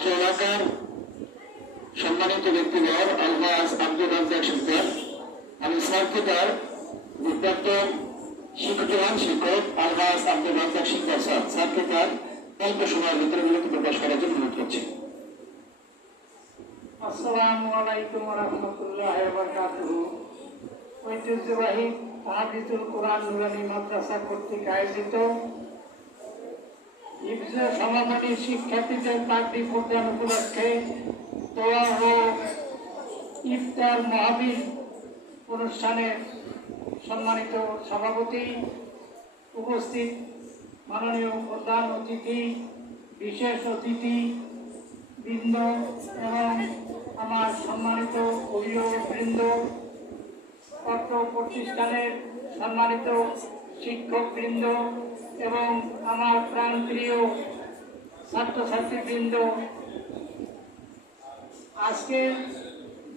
অত্র এলাকার সম্মানিত ব্যক্তিবর আলহাজ আব্দুল রাজ্জাক শিকদার, আমি স্যারকে তার প্রাক্তন শিক্ষক আলহাজ আব্দুল রাজ্জাক শিকদার স্যারকে তার অল্প সময়ের ভিতরে বিরতি প্রকাশ করার জন্য অনুরোধ করছি। আসসালামু আলাইকুম ওয়া রাহমাতুল্লাহি ওয়া বারাকাতুহু। ঐতিহ্যবাহী তাহফিজুল কোরআন নুরানী মাদ্রাসা কর্তৃক আয়োজিত হিফজে সমাপনী শিক্ষার্থীদের তাকরির প্রদান উপলক্ষে দোয়া ও ইফতার মাহফিল অনুষ্ঠানের সম্মানিত সভাপতি, উপস্থিত মাননীয় প্রধান অতিথি, বিশেষ অতিথি বৃন্দ এবং আমার সম্মানিত অভিভাবকবৃন্দ, অত্র প্রতিষ্ঠানের সম্মানিত শিক্ষকবৃন্দ এবং আমার প্রাণপ্রিয় ছাত্রছাত্রীবৃন্দ, আজকের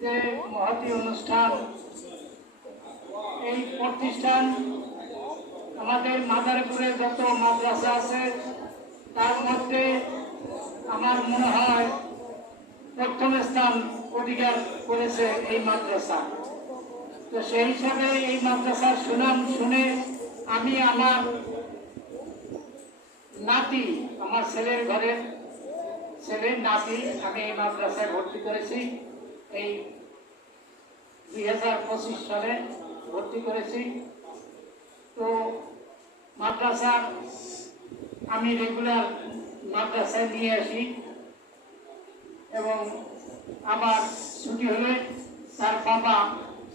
যে মহতী অনুষ্ঠান, এই প্রতিষ্ঠান আমাদের মাদারীপুরে যত মাদ্রাসা আছে তার মধ্যে আমার মনে হয় প্রথম স্থান অধিকার করেছে এই মাদ্রাসা। তো সেই হিসাবে এই মাদ্রাসার সুনাম শুনে আমি আমার নাতি, আমার ছেলের ঘরের ছেলের নাতি আমি এই মাদ্রাসায় ভর্তি করেছি। এই 2025 সালে ভর্তি করেছি। তো মাদ্রাসা আমি রেগুলার মাদ্রাসায় নিয়ে আসি এবং আমার ছুটি হলে তার বাবা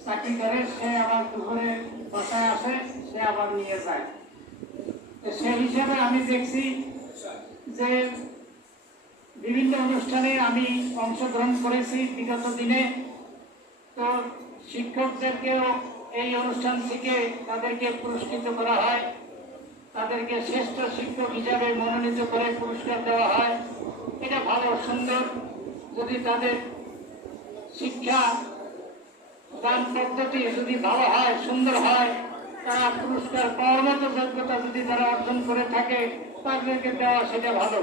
চাকরি করে, সে আবার দুপুরে বাসায় আসে, সে আবার নিয়ে যায়। সেই হিসাবে আমি দেখছি যে বিভিন্ন অনুষ্ঠানে আমি অংশগ্রহণ করেছি বিগত দিনে। তো শিক্ষকদেরকেও এই অনুষ্ঠান থেকে তাদেরকে পুরস্কৃত করা হয়, তাদেরকে শ্রেষ্ঠ শিক্ষক হিসাবে মনোনীত করে পুরস্কার দেওয়া হয়। এটা ভালো, সুন্দর। যদি তাদের শিক্ষা দান পদ্ধতি যদি ভালো হয়, সুন্দর হয়, তারা পুরস্কার পাওয়ার মতো যোগ্যতা যদি তারা অর্জন করে থাকে, তাদেরকে দেওয়া সেটা ভালো।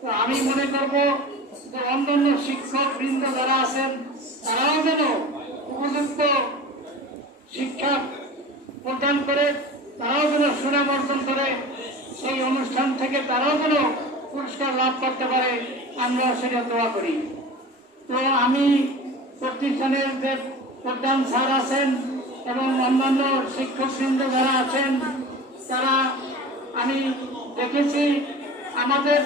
তো আমি মনে করব যে অন্যান্য শিক্ষক বৃন্দ যারা আছেন তারাও যেন উপযুক্ত শিক্ষা প্রদান করে, তারাও যেন সুনাম অর্জন করে, সেই অনুষ্ঠান থেকে তারাও যেন পুরস্কার লাভ করতে পারে, আমরা সেটা দোয়া করি। তো আমি প্রতিষ্ঠানের যে প্রধান স্যার আছেন এবং অন্যান্য শিক্ষকবৃন্দ যারা আছেন, তারা আমি দেখেছি আমাদের